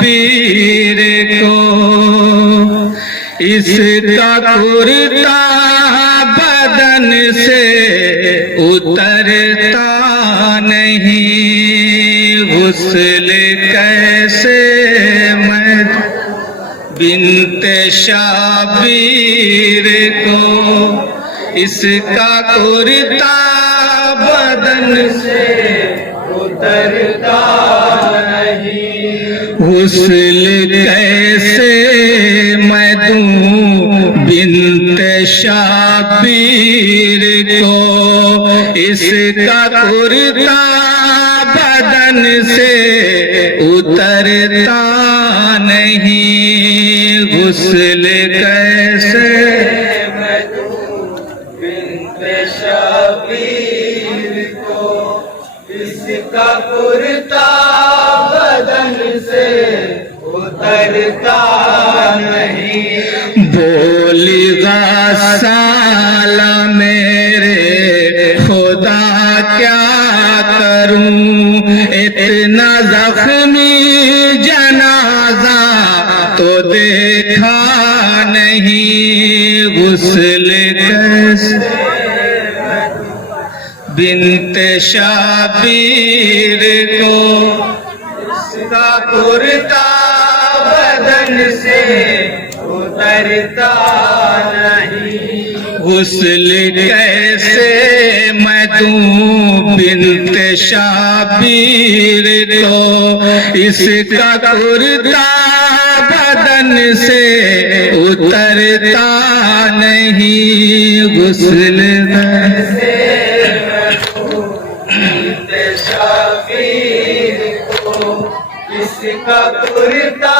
पीर को इसका कुर्ता बदन से उतरता नहीं। गुस्ल कैसे मैं बिन्ते शाबीर को इसका कुर्ता बदन से उतरता नहीं। गुस्ल कैसे मैं दूं बिन्ते शाबीर को इसका कुर्ता बदन से उतरता नहीं। गुस्ल कैसे मैं दूं बिन्ते शाबीर को इसका कुर्ता बदन से उतरता नहीं। बोली गासाला मेरे खुदा क्या करूं, इतना जख्मी जनाजा तो देखा नहीं। गुस्ल कैसे बिन्ते शाबीर को इसका कुर्ता बदन से उतरता नहीं। गुस्ल कैसे मैं दूं बिन्ते शाबीर को इसका कुर्ता बदन से उतरता नहीं। गुस्ल कैसे शाबीर को इसका कुर्ता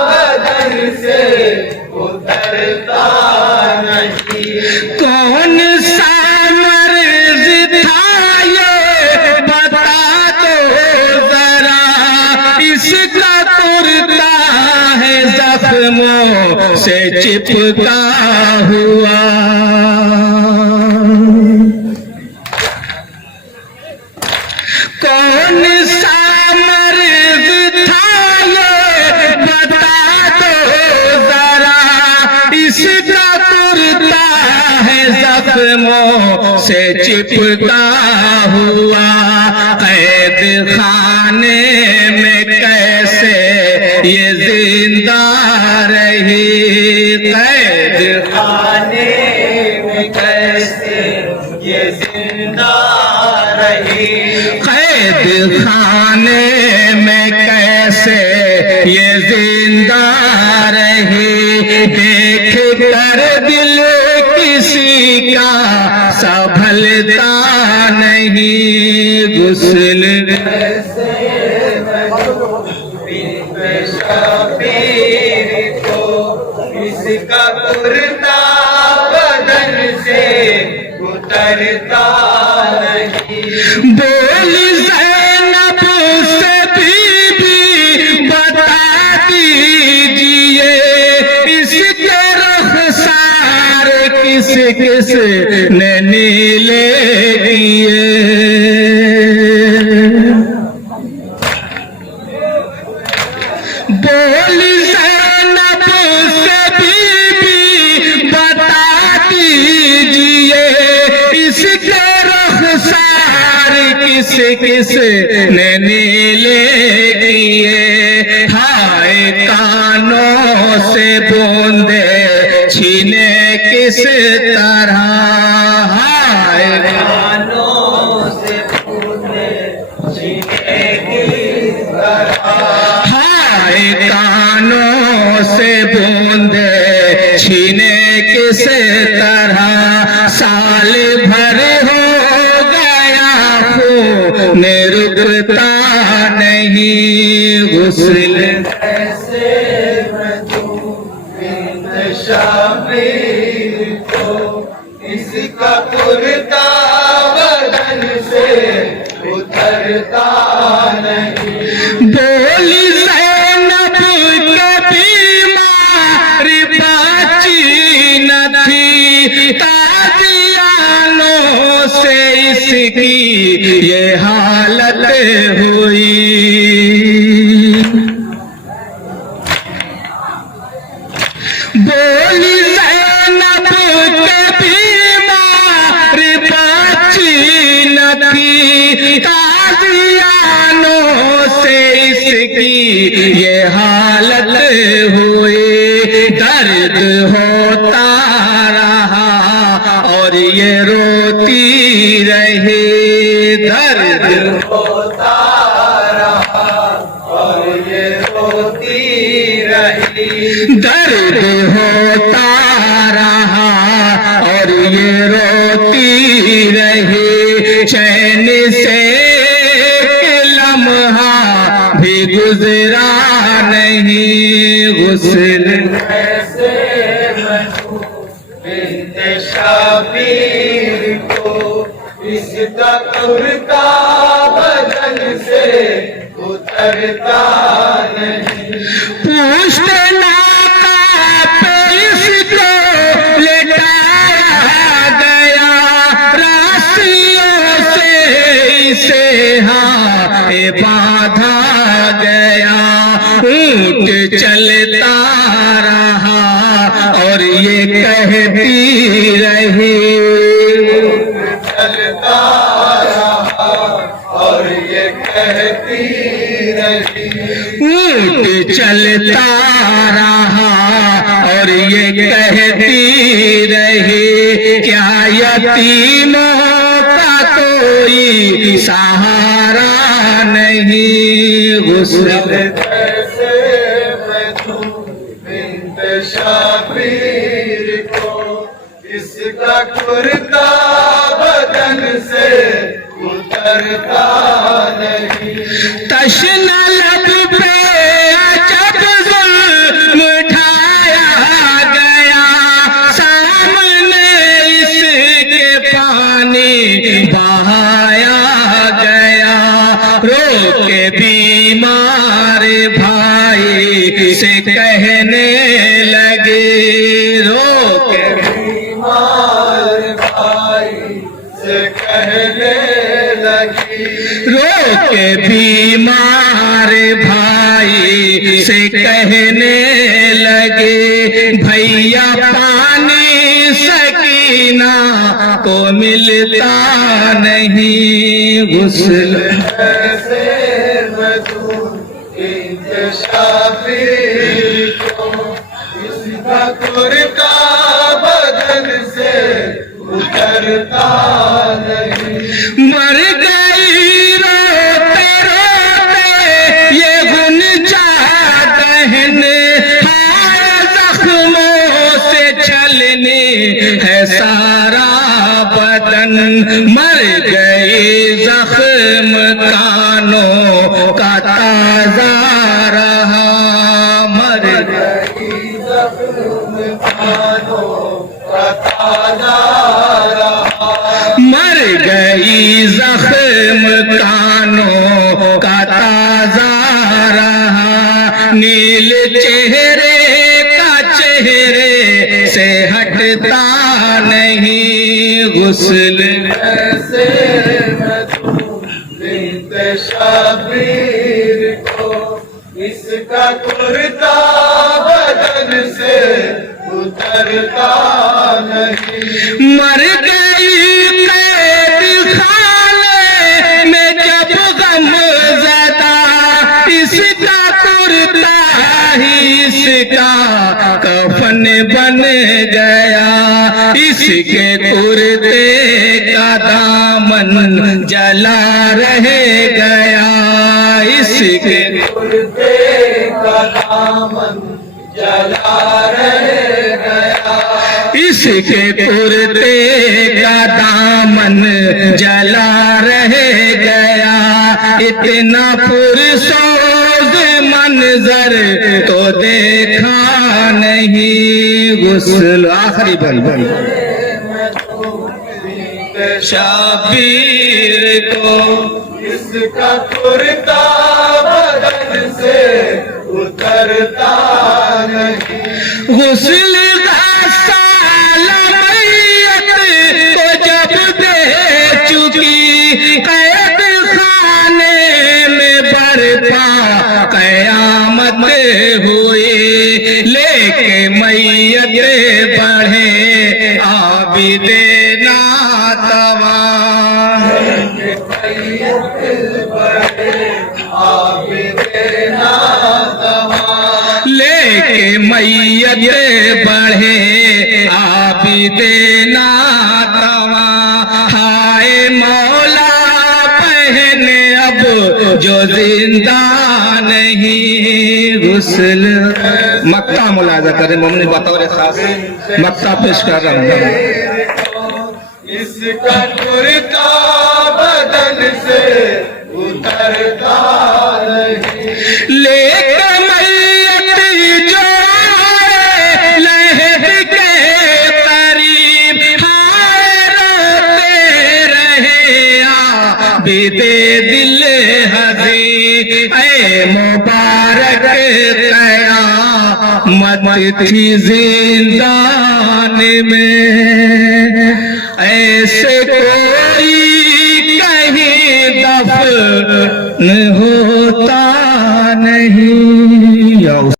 बदन से उतरता नहीं। कौन सा मर्ज था ये बता दो जरा, इसका कुर्ता है जख्मों से चिपका हुआ। कौन सा मर्ज था ये बता दो जरा, इसका कुर्ता है जख्मों से चिपका हुआ। कैद खाने में कैसे ये जिंदा रही, कैद खाने में कैसे ये जिंदा रही। कैद खाने में कैसे ये जिंदा रही, देख कर दिल किसी का संभलता नहीं। गुस्ल कैसे बिन्ते शाबीर को इसका कुर्ता बदन से उतरता नहीं। बोली ज़ैनब से बीबी बता दीजिए इसके रुखसार किस किस ने नीले किए। बोली ज़ैनब से बीबी बता दीजिए इसके रुखसार किस किस ने नीले किए। हाय कानों से बूंदे छीने किस तरह, हाय कानों से बूंदे छीने किस तरह। हाय कानों से बूंदे छीने किस तरह। साल भर हो गया खून रुकता नहीं। गुस्ल कैसे मैं दूं बिन्ते शाबीर को इसका कुर्ता बदन से उतरता नहीं। बोली ज़ैनब के बीमार बाची न थी, ताजियानों से इसकी ये हालत हुई। शाबीर को इसका कुर्ता बदन से उतरता नहीं। पूछना पे इसको लेटाया गया, राशियों से इसे हाय बांधा गया। ऊंट चलता रहा और ये कहती रही, चलता रहा और ये कहती रही। ऊंट चलता रहा और ये कहती रही, क्या यतीमों का कोई सहारा नहीं। गुस्ल कैसे मैं दूं बिन्त शाबीर को इसका कुर्ता बदन से उतरता नहीं। तशना लब पे जब जुल्म उठाया गया, सामने इसके पानी बहाया गया। रो के बीमार भाई से कहने लगे, रो के बीमार भाई से कहने लगी। रो के बीमार भाई से कहने लगे, भैया पानी सकीना को मिलता नहीं। गुस्ल कैसे मैं दूं बिन्त शाबीर को इसका कुर्ता बदन से उतरता नहीं। मर गई रोते रोते ये गुंजा बहन, हाय जख्मों से छलने है सारा बदन। मर गई जख्म कानों का ताजा रहा, मर गई जख्म कानों का ताजा रहा। मर गई जख्म कानों का ताजा रहा। नील चेहरे का चेहरे से हटता नहीं। गुस्ल कैसे मैं दूं बिन्त शाबीर को इसका कुर्ता बदन से उतरता नहीं। मर गई कैद खाने में जब गम ज़दा, इसका कुर्ता ही इसका कफन बन गया। इसके कुर्ते का दामन जला रह गया। इसके कुर्ते का दामन जला रह गया। इसके कुर्ते का दामन जला रह गया। इतना पुरसोज मंजर तो देखा नहीं। गुस्ल आखिरी बल शाबीर को इसका कुर्ता बदन से उतरता नहीं। गुस्ल मैयत को जब दे चुकी, कैद खाने में बरपा कयामत हुई। लेके मैयत बढ़े आबिदे नातवा, लेके मैयत बढ़े आबिदे नातवा। हाय मौला बहन अब जो जिंदा नहीं। गुस्ल मक्का मुलाजा करें, मम्मी बतौर खास मक्का पेश कर रहा हूँ। इसका कुर्ता बदन से उतरता नहीं। लेके मैयत जो लहद के करी, बीते दिल हसी ऐ मुबारक कयामत थी जिंदान में ऐसे कोई कहीं दफन हो